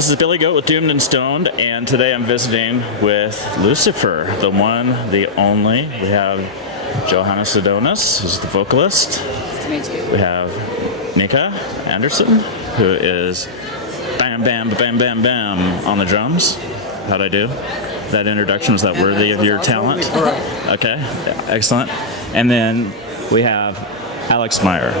This is Billy Goat with Doomed and Stoned, and today I'm visiting with Lucifer, the one, the only. We have Johannes Adonis, who's the vocalist. Nice to meet you. We have Nika Anderson, who is bam, bam, bam, bam, bam on the drums. How'd I do? That introduction, was that worthy of your talent? Okay, yeah, excellent. And then we have Alex Meyer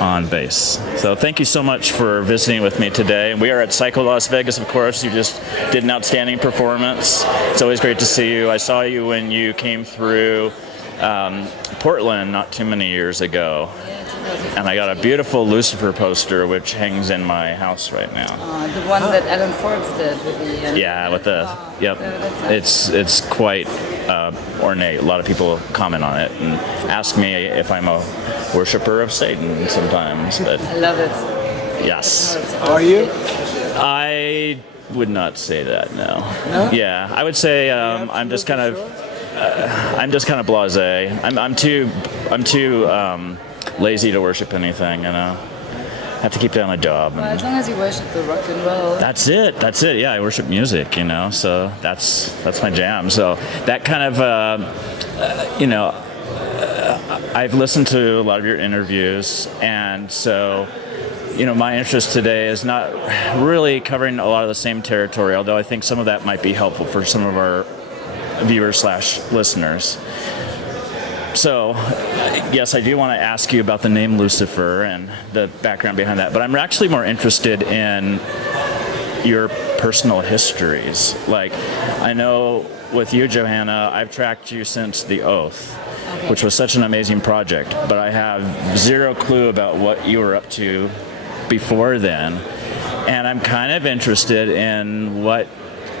on bass. So thank you so much for visiting with me today. We are at Psycho Las Vegas, of course. You just did an outstanding performance. It's always great to see you. I saw you when you came through Portland not too many years ago. And I got a beautiful Lucifer poster, which hangs in my house right now. The one that Alan Forbes did with the... yeah, with the... Yep. It's quite ornate. A lot of people comment on it and ask me if I'm a worshiper of Satan sometimes. But I love it. yes. Are you? I would not say that, no. No? Yeah, I would say I'm just kind of... I'm just kind of blasé. I'm too lazy to worship anything, you know. Have to keep down a job. Well, as long as you worship the rock and roll. That's it. Yeah, I worship music, you know. So that's my jam. So that kind of, I've listened to a lot of your interviews, and so, my interest today is not really covering a lot of the same territory. Although I think some of that might be helpul for some of our viewers/listeners. So, yes, I do want to ask you about the name Lucifer and the background behind that, but I'm actually more interested in your personal histories. Like, I know with you, Johanna, I've tracked you since The Oath, which was such an amazing project, but I have zero clue about what you were up to before then, and I'm kind of interested in what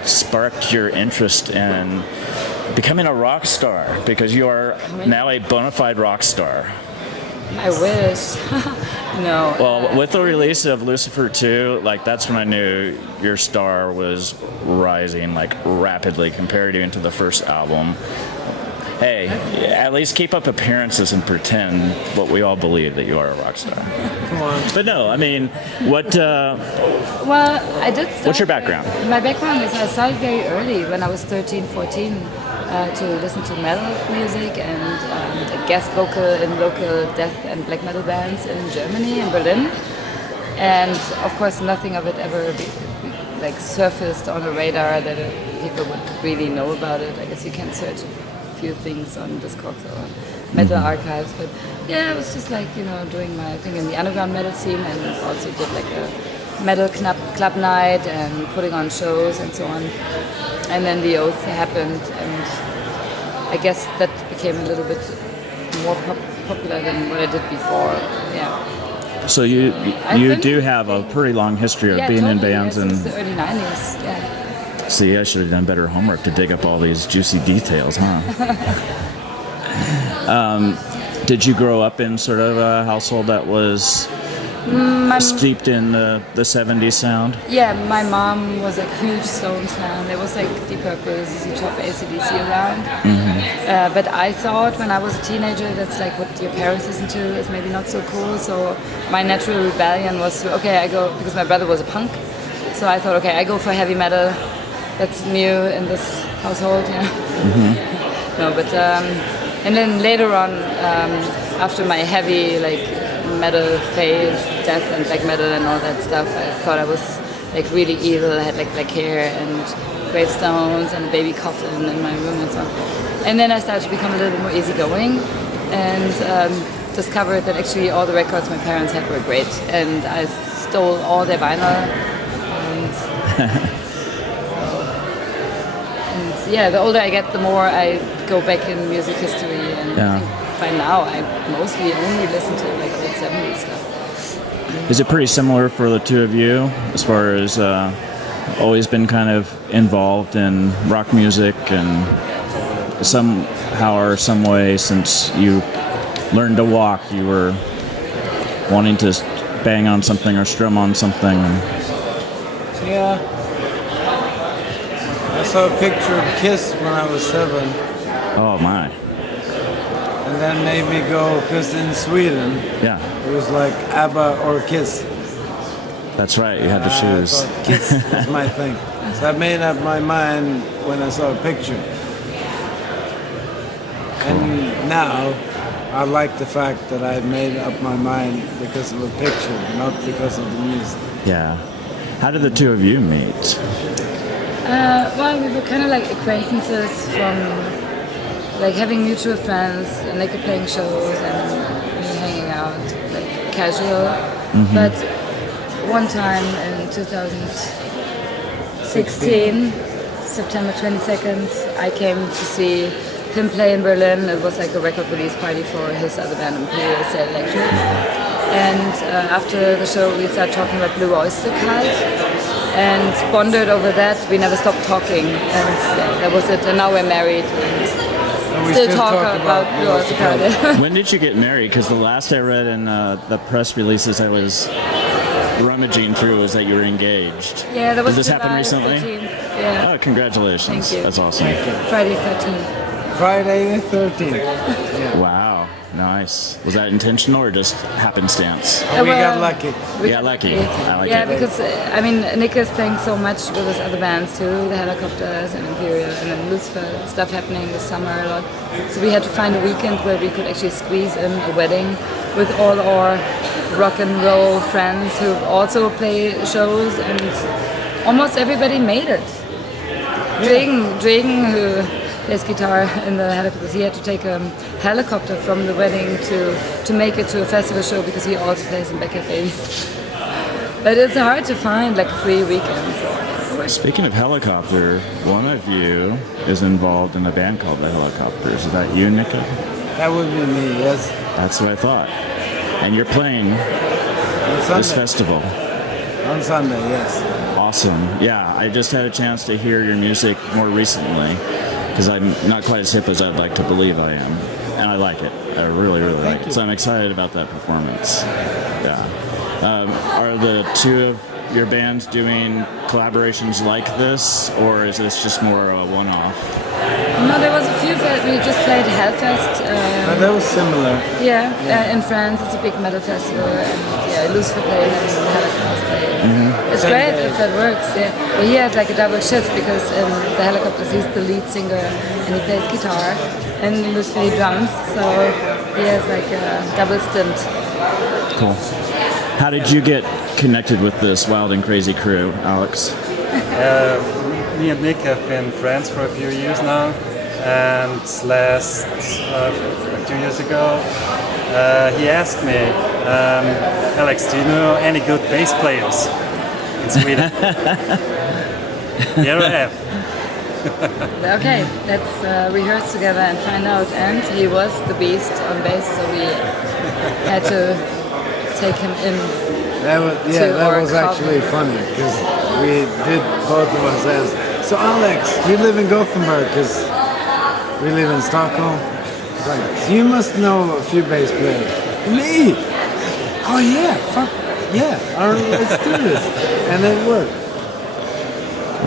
sparked your interest in becoming a rock star, because you are now a bona fide rock star. I wish. No. Well, with the release of Lucifer 2, that's when I knew your star was rising rapidly compared to the first album. Hey, at least keep up appearances and pretend what we all believe, that you are a rock star. Come on. But no, I mean, what... well, I did start... What's your background? My background is I started very early, when I was 13, 14, to listen to metal music and a guest vocal in local death and black metal bands in Germany, in Berlin. And, of course, nothing of it ever surfaced on a radar that people would really know about it. I guess you can search few things on Discogs or metal archives, but yeah, it was just doing my thing in the underground metal scene, and also did a metal club night and putting on shows and so on. And then The Oath happened, and I guess that became a little bit more popular than what I did before. Yeah. So you do have a pretty long history of being in bands since the early 90s. Yeah. See, I should have done better homework to dig up all these juicy details, huh? Did you grow up in sort of a household that was steeped in the 70s sound? Yeah, my mom was a huge Stones fan. There was Deep Purple, ZZ Top, AC/DC around. Mm-hmm. But I thought when I was a teenager, that's what your parents listen to is maybe not so cool. So my natural rebellion was I go, because my brother was a punk. So I thought, I go for heavy metal. That's new in this household, Mm-hmm. No, but and then later on, after my heavy metal phase, death and black metal and all that stuff, I thought I was really evil. I had black hair and gravestones and a baby coffin in my room and so on. And then I started to become a little bit more easygoing, and discovered that actually all the records my parents had were great, and I stole all their vinyl. Yeah, the older I get, the more I go back in music history, and I think by now I mostly only listen to old 70s stuff. Is it pretty similar for the two of you, as far as always been kind of involved in rock music, and somehow or some way since you learned to walk, you were wanting to bang on something or strum on something? Yeah. I saw a picture of Kiss when I was 7. Oh my. And that made me go, because in Sweden, it was ABBA or Kiss. That's right. You had to I choose. thought Kiss was my thing. So I made up my mind when I saw a picture. And now I like the fact that I made up my mind because of a picture, not because of the music. Yeah. How did the two of you meet? Well, we were kind of like acquaintances from like having mutual friends and like playing shows and me hanging out like casual. But one time in 2016, September 22nd, I came to see him play in Berlin. It was like a record release party for his other band, Imperial State Electric. And after the show, we started talking about Blue Oyster Cult and bonded over that. We never stopped talking, and yeah, that was it. And now we're married and we still still talk talk about about Blue Oyster Cult. When did you get married? Because the last I read in the press releases I was rummaging through was that you were engaged. Yeah, that was Did this happen July recently? 13th. Yeah. Oh, congratulations. Thank you. That's awesome. Friday 13th. Friday the 13th. Yeah. Wow. Nice. Was that intentional or just happenstance? Oh, we got lucky. We Yeah, got lucky. I like yeah, it. because I mean, Nick is playing so much with his other bands too, the Helicopters and Imperial, and then Lucifer, stuff happening this summer a lot. So we had to find a weekend where we could actually squeeze in a wedding with all our rock and roll friends who also play shows, and almost everybody made it. Dragen, who plays guitar in the Helicopters, he had to take a helicopter from the wedding to make it to a festival show because he also plays in Back Baby. But it's hard to find like a free weekend. So. Speaking of helicopter, one of you is involved in a band called the Helicopters. Is that you, Nika? That would be me, yes. That's what I thought. And you're playing On this Sunday. festival. On Sunday, yes. Awesome. Yeah, I just had a chance to hear your music more recently because I'm not quite as hip as I'd like to believe I am. And I like it. I really, really like it. So I'm excited about that performance. Yeah. Are the two of your bands doing collaborations like this, or is this just more a one-off? No, there was a few that we just played Hellfest. But that was similar. In France, it's a big metal festival, and yeah, Lucifer played and Helicopters played. It's Same great day. if that works. Yeah, but he has like a double shift because in the Helicopters he's the lead singer and he plays guitar, and in Lucifer he drums, so he has like a double stint. Cool. How did you get connected with this wild and crazy crew, Alex? Me and Nick have been friends for a few years now, and last 2 years ago, he asked me, Alex, do you know any good bass players in Sweden? Here I am. Okay, let's rehearse together and find out. And he was the beast on bass, so we had to take him in. That was, that was actually funny because we did both of us as. So Alex, you live in Gothenburg because we live in Stockholm. Like, you must know a few bass players. Me? Oh yeah, fuck yeah! All right, let's do this, and it worked.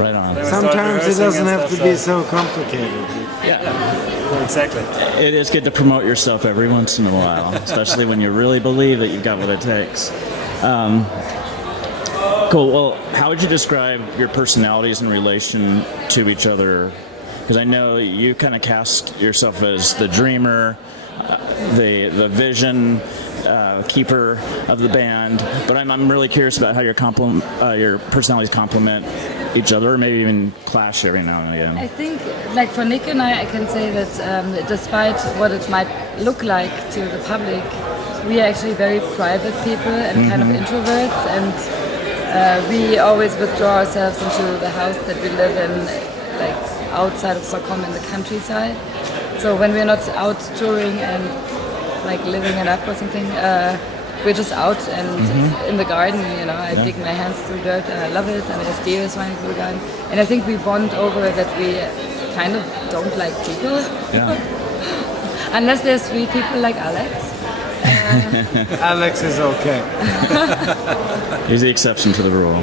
Right on. Then we started Sometimes it rehearsing doesn't and have to stuff, be so complicated. Yeah. Exactly. It is good to promote yourself every once in a while, especially when you really believe that you've got what it takes. Cool. Well, how would you describe your personalities in relation to each other? Because I know you kind of cast yourself as the dreamer, the vision keeper of the band, but I'm really curious about how your personalities complement each other, or maybe even clash every now and again. I think, like for Nick and I can say that despite what it might look like to the public, we are actually very private people and kind of introverts, and we always withdraw ourselves into the house that we live in, like outside of Stockholm in the countryside. So when we're not out touring and like living it up or something, we're just out and in the garden, you know. I dig my hands through dirt and I love it, and there's deer running through the garden. And I think we bond over that we kind of don't like people. Yeah. Unless there's sweet people like Alex. Alex is okay. He's the exception to the rule.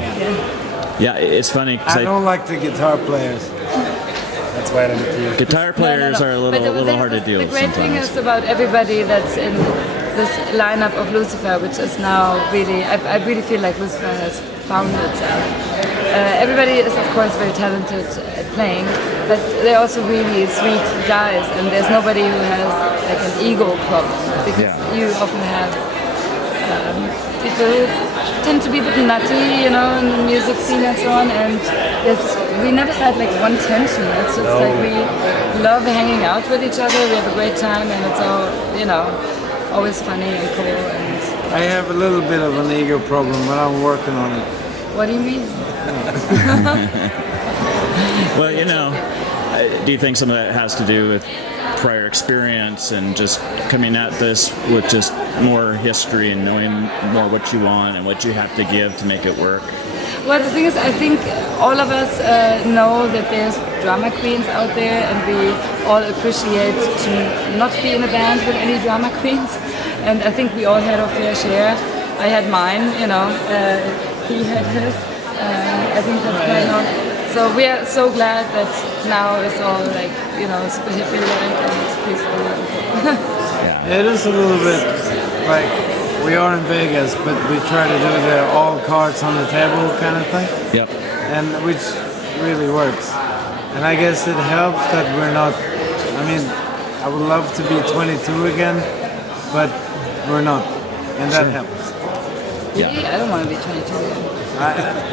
Yeah, it's funny I because don't like the guitar players. That's why I don't do it. guitar players are a But little hard to deal the with great thing sometimes. is about everybody that's in this lineup of Lucifer, which is now really, I really feel like Lucifer has found itself. Everybody is, of course, very talented at playing, but they're also really sweet guys, and there's nobody who has like an ego problem, because you often have people who tend to be a bit nutty, you know, in the music scene and so on, and we never had like one tension. It's just like we love hanging out with each other, we have a great time, and it's all, you know, always funny and cool. And I have a little bit of an ego problem, but I'm working on it. what do you mean? Well, you know, do you think some of that has to do with prior experience and just coming at this with just more history and knowing more what you want and what you have to give to make it work? Well, the thing is, I think all of us know that there's drama queens out there, and we all appreciate to not be in a band with any drama queens. And I think we all had our fair share. I had mine, you know, he had his. I think that's going on. So we are so glad that now it's all like, you know, super hippie-like and peaceful. It is a little bit like we are in Vegas, but we try to do the all cards on the table kind of thing. Yep. And which really works. And I guess it helps that we're not, I mean, I would love to be 22 again, but we're not. And that helps. Really? I don't want to be 22 again.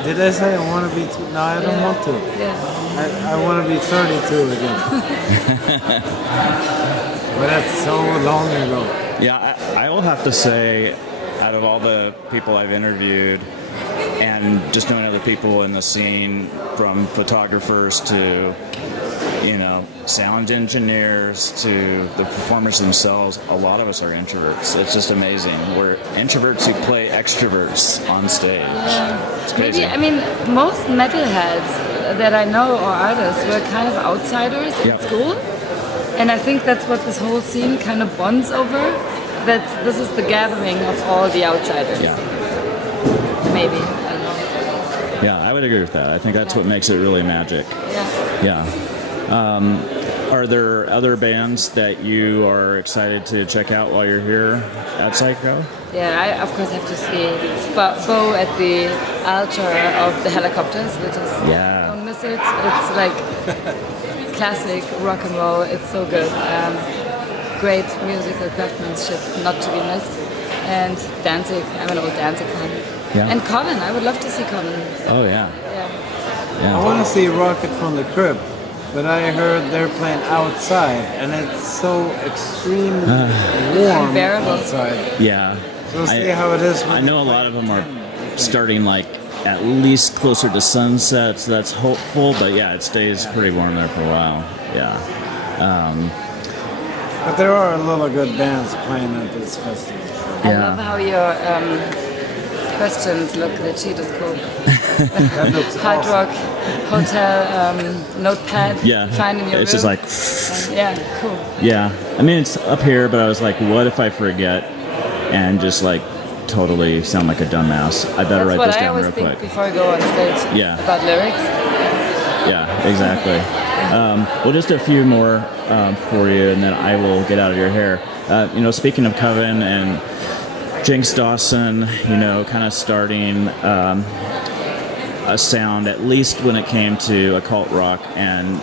Did I say I want to be, no, I don't want to. Yeah. I want to be 32 again. But that's so long ago. Yeah, I will have to say, out of all the people I've interviewed, and just knowing other people in the scene, from photographers to, you know, sound engineers to the performers themselves, a lot of us are introverts. It's just amazing. We're introverts who play extroverts on stage. Yeah. It's crazy. Maybe, I mean, most metalheads that I know or artists were kind of outsiders in school. And I think that's what this whole scene kind of bonds over, that this is the gathering of all the outsiders. Yeah. Maybe, I don't know. Yeah, I would agree with that. I think that's what makes it really magic. Yeah. Yeah. Are there other bands that you are excited to check out while you're here at Psycho? Yeah, I of course have to see Bo at the altar of the Helicopters, which is, don't miss it. It's like classic rock and roll. It's so good. Great musical craftsmanship, not to be missed. And Danzig, I'm an old Danzig fan. Yeah. And Coven, I would love to see Coven. Oh, yeah. Yeah. I want to see Rocket from the Crypt, but I heard they're playing outside, and it's so extremely warm unbearable. outside. Yeah. So we'll see how it is. I know a lot of them are starting like at least closer to sunset, so that's hopeful, but yeah, it stays pretty warm there for a while. Yeah. But there are a lot of good bands playing at this festival. I love how your questions look. The cheat is cool. That looks Hard awesome. Rock Hotel notepad. Yeah. Find in your It's room. just like, And yeah, cool. yeah. I mean, it's up here, but I was like, what if I forget and just like totally sound like a dumbass? I better That's write what this I down always real think quick. before I go on stage. Yeah. About lyrics. Yeah, exactly. Well, just a few more for you, and then I will get out of your hair. You know, speaking of Coven and Jinx Dawson, you know, kind of starting a sound, at least when it came to occult rock and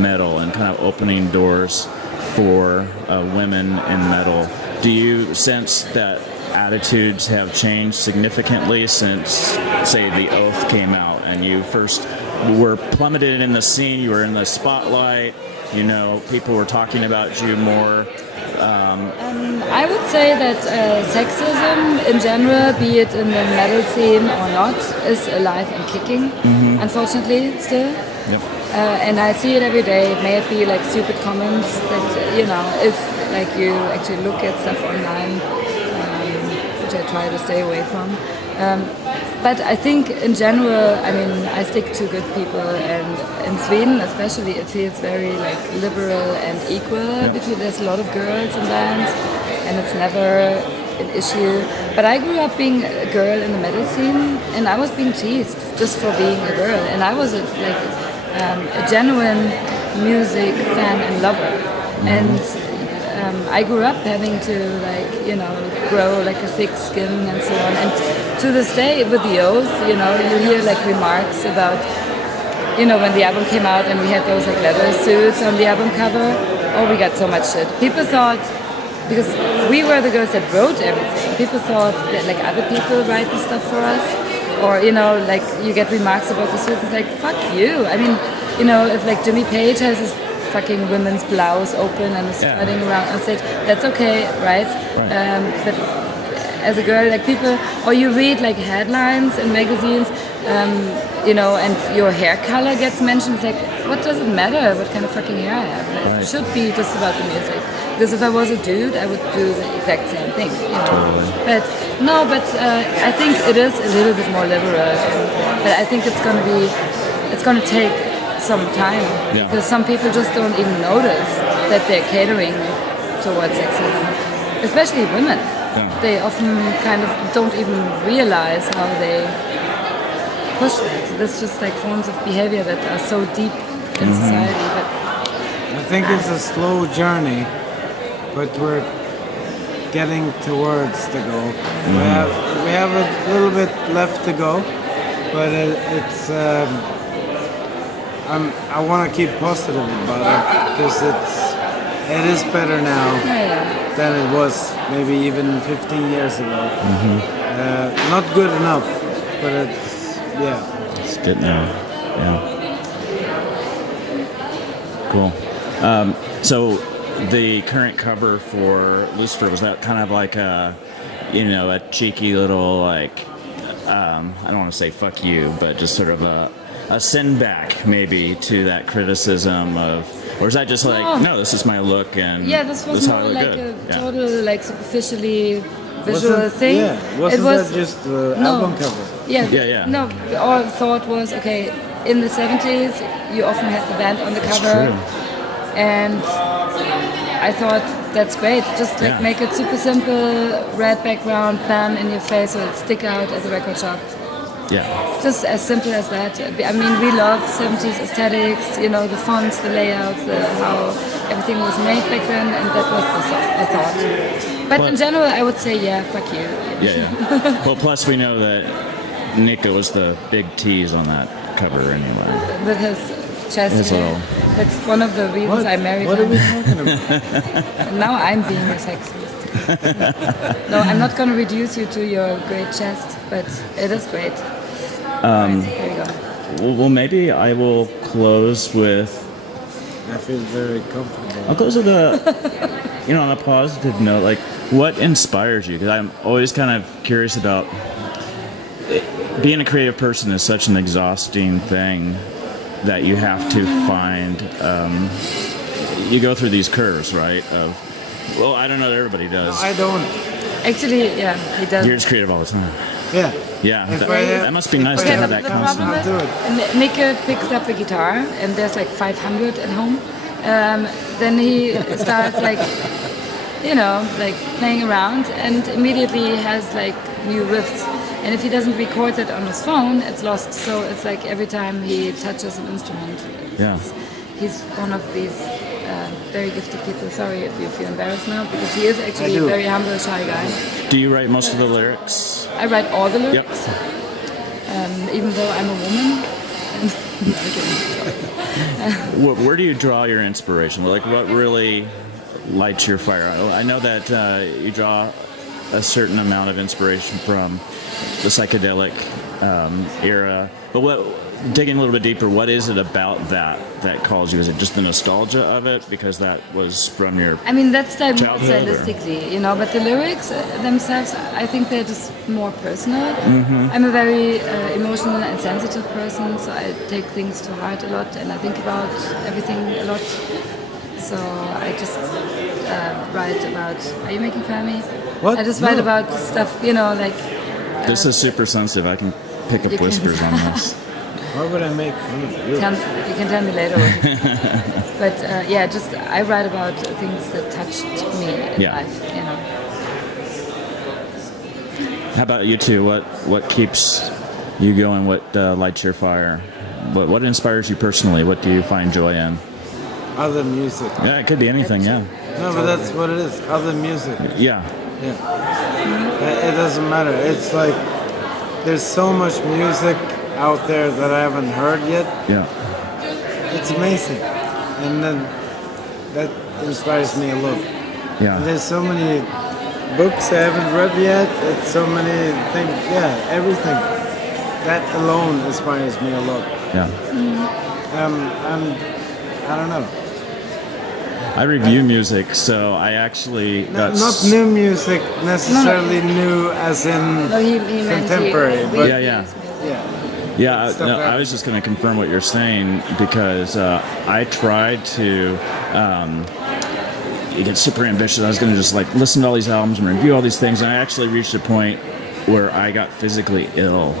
metal, and kind of opening doors for women in metal. Do you sense that attitudes have changed significantly since, say, The Oath came out and you first were plummeted in the scene, you were in the spotlight, you know, people were talking about you more? I would say that sexism in general, be it in the metal scene or not, is alive and kicking, unfortunately, still. Yep. And I see it every day. May it be like stupid comments that, you know, if like you actually look at stuff online, which I try to stay away from. But I think in general, I mean, I stick to good people, and in Sweden especially, it feels very like liberal and equal. Between there's a lot of girls in bands, and it's never an issue. But I grew up being a girl in the metal scene, and I was being teased just for being a girl, and I was a genuine music fan and lover, and I grew up having to like, you know, grow like a thick skin and so on. And to this day with the Oath, you know, you hear like remarks about, you know, when the album came out and we had those like leather suits on the album cover. Oh, we got so much shit. People thought, because we were the girls that wrote everything, people thought that like other people write the stuff for us. Or, you know, like you get remarks about the suits, it's like, fuck you. I mean, you know, if like Jimmy Page has his fucking women's blouse open and is strutting around on stage, that's okay, right? But as a girl, like people, or you read like headlines in magazines, you know, and your hair color gets mentioned, it's like, what does it matter what kind of fucking hair I have? Like, it should be just about the music. Because if I was a dude, I would do the exact same thing. You know? But no, I think it is a little bit more liberal. But I think it's going to take some time. Because some people just don't even notice that they're catering towards sexism. Especially women. They often kind of don't even realize how they push that. There's just like forms of behavior that are so deep in society. But I think it's a slow journey. But we're getting towards the goal. We have a little bit left to go, but it's. I want to keep positive about it because it is better now than it was maybe even 15 years ago. Not good enough, but it's It's getting there. Cool. So. The current cover for Lucifer, was that kind of like a, you know, a cheeky little like, I don't want to say fuck you, but just sort of a send back maybe to that criticism of, or is that just like, no, this is my look and this was more like good. a total like superficially visual thing. Wasn't that just the album cover? Yeah. No, our thought was, okay, in the 70s, you often had the band on the cover. And I thought that's great. Just like make it super simple, red background, bam in your face, so it stick out at the record shop. Just as simple as that. I mean, we love 70s aesthetics. You know, the fonts, the layouts, how everything was made back then, and that was the thought. But in general, I would say, fuck you. Well, plus we know that Nico was the big tease on that cover anyway. With his chest hair. That's one of the reasons I married him. What are we talking about? Now I'm being a sexist. No, I'm not going to reduce you to your great chest, but it is great. There you go. Well, maybe I will close with... I feel very comfortable. I'll close with on a positive note, like, what inspires you? Because I'm always kind of curious about... Being a creative person is such an exhausting thing that you have to find, you go through these curves, right? Well, I don't know that everybody does. No, I don't. Actually, he does. You're just creative all the time. Yeah. That must be nice to have that the constant. problem is, Nico picks up a guitar, and there's like 500 at home. Then he starts like, you know, like playing around, and immediately has like new riffs. And if he doesn't record it on his phone, it's lost. So it's like every time he touches an instrument, he's one of these very gifted people. Sorry if you feel embarrassed now, because he is actually a very humble, shy guy. Do you write most of the lyrics? I write all the lyrics, even though I'm a woman. Where do you draw your inspiration? Like, what really lights your fire? I know that you draw a certain amount of inspiration from the psychedelic era, but digging a little bit deeper, what is it about that calls you? Is it just the nostalgia of it because that was from your I mean, that's done more childhood, stylistically, you know, but the lyrics themselves, I think they're just more personal. I'm a very emotional and sensitive person, so I take things to heart a lot and I think about everything a lot. So I just write about... Are you making fun of me? What? I just write about stuff, you know, like... This is super sensitive. I can pick up whispers on this. Why would I make fun of you? You can tell me later what you think. But just I write about things that touched me in life, you know. How about you two? What keeps you going? What lights your fire? What inspires you personally? What do you find joy in? other music. Yeah, it could be anything. Yeah. No, but that's what it is. Other music. Yeah. Yeah. It doesn't matter. It's like there's so much music out there that I haven't heard yet. Yeah. It's amazing, and then that inspires me a lot. Yeah. And there's so many books I haven't read yet. It's so many things. Yeah, everything. That alone inspires me a lot. Yeah. And I don't know. I review music, so I actually Not new music necessarily new as in No, he meant contemporary, but Yeah, yeah. yeah. Yeah, Stuff no, that- I was just going to confirm what you're saying because I tried to get super ambitious. I was going to just like listen to all these albums and review all these things, and I actually reached a point where I got physically ill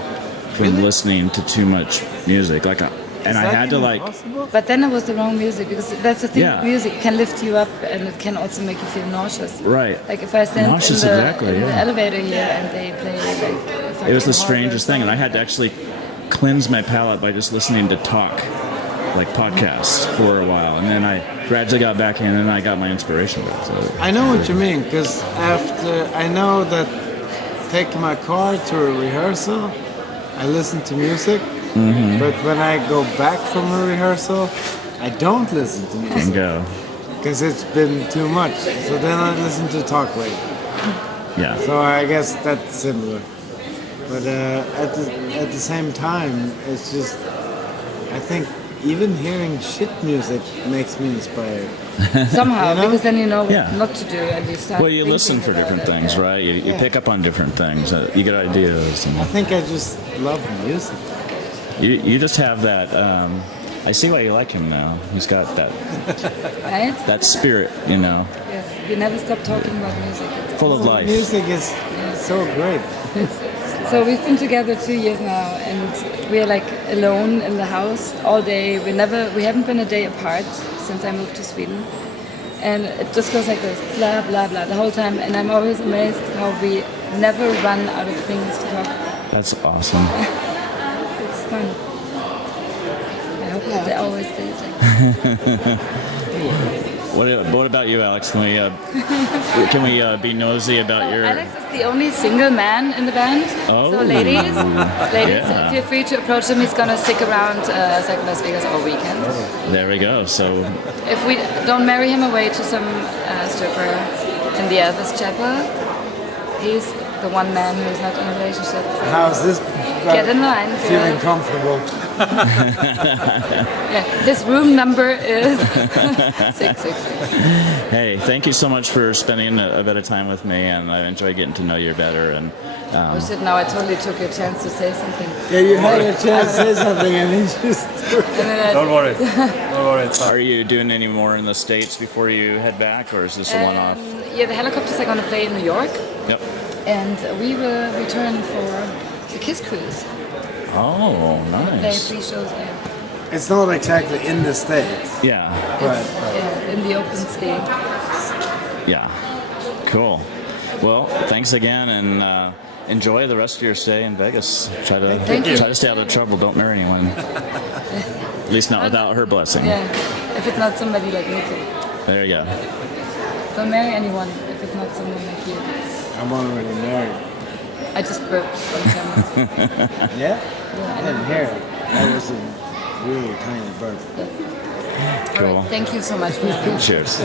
from listening to too much music. Like, and I had to like. Possible? But then it was the wrong music because that's the thing. Yeah. Music can lift you up and it can also make you feel nauseous. Right. Like if I stand Nauseous, in, the, exactly, in the yeah. elevator here and they play like It was the fucking strangest horror thing, and I had to actually cleanse my palate by just listening to talk, like podcasts, for a while, and then I gradually got back in, and I got my inspiration back. So. I know what you mean, because after I know that taking my car to a rehearsal, I listen to music, but when I go back from a rehearsal, I don't listen to And music go. because it's been too much. So then I listen to talk radio. Yeah. So I guess that's similar. But at the same time, it's just I think even hearing shit music makes me inspired. somehow You know? because then you know what Yeah. not to do and you start Well, you listen thinking for about different it. things, right? You Yeah. pick up on different things. You get ideas. And I think I just love music. you just have that. I see why you like him now. He's got Right? that spirit, you know, Yes. You never stop talking about music. It's full of life. Music is so great. So we've been together 2 years now, and we're like alone in the house all day. We haven't been a day apart since I moved to Sweden, and it just goes like this, blah blah blah, the whole time. And I'm always amazed how we never run out of things to talk about. That's awesome. It's fun. I hope that it always stays like that. What about you, Alex? Can we be nosy about your? Alex is the only single man in the band. Oh. So ladies, Yeah. feel free to approach him. He's gonna stick around Second Las Vegas all weekend. There we go. So If we don't marry him away to some stripper in the Elvis Chapel, he's the one man who's not in a relationship. So How's this? get in line. Feeling girl. comfortable. Yeah, his room number is 666. hey, thank you so much for spending a bit of time with me, and I enjoy getting to know you better. And Oh shit, now I totally took your chance to say something. Yeah, you had a chance to say something and he just. And then Don't worry. Don't worry. It's fine. are you doing any more in the States before you head back, or is this a one-off? Yeah, the Helicopters are gonna play in New York, Yep. and we will return for the Kiss Cruise. Oh, Play nice. 3 shows there. It's not exactly in the States, Yeah. but Yeah, in the open sea. Yeah. Cool. Well, thanks again, and enjoy the rest of your stay in Vegas. Try Thank you. to stay out of trouble. Don't marry anyone. At least not without her blessing. Yeah, if it's not somebody like Nicky. There you go. Don't marry anyone if it's not someone like you. I'm already married. I just burped on camera. Yeah? Yeah, I didn't hear it. That was a really tiny burp. All right, thank you so much for Cheers. So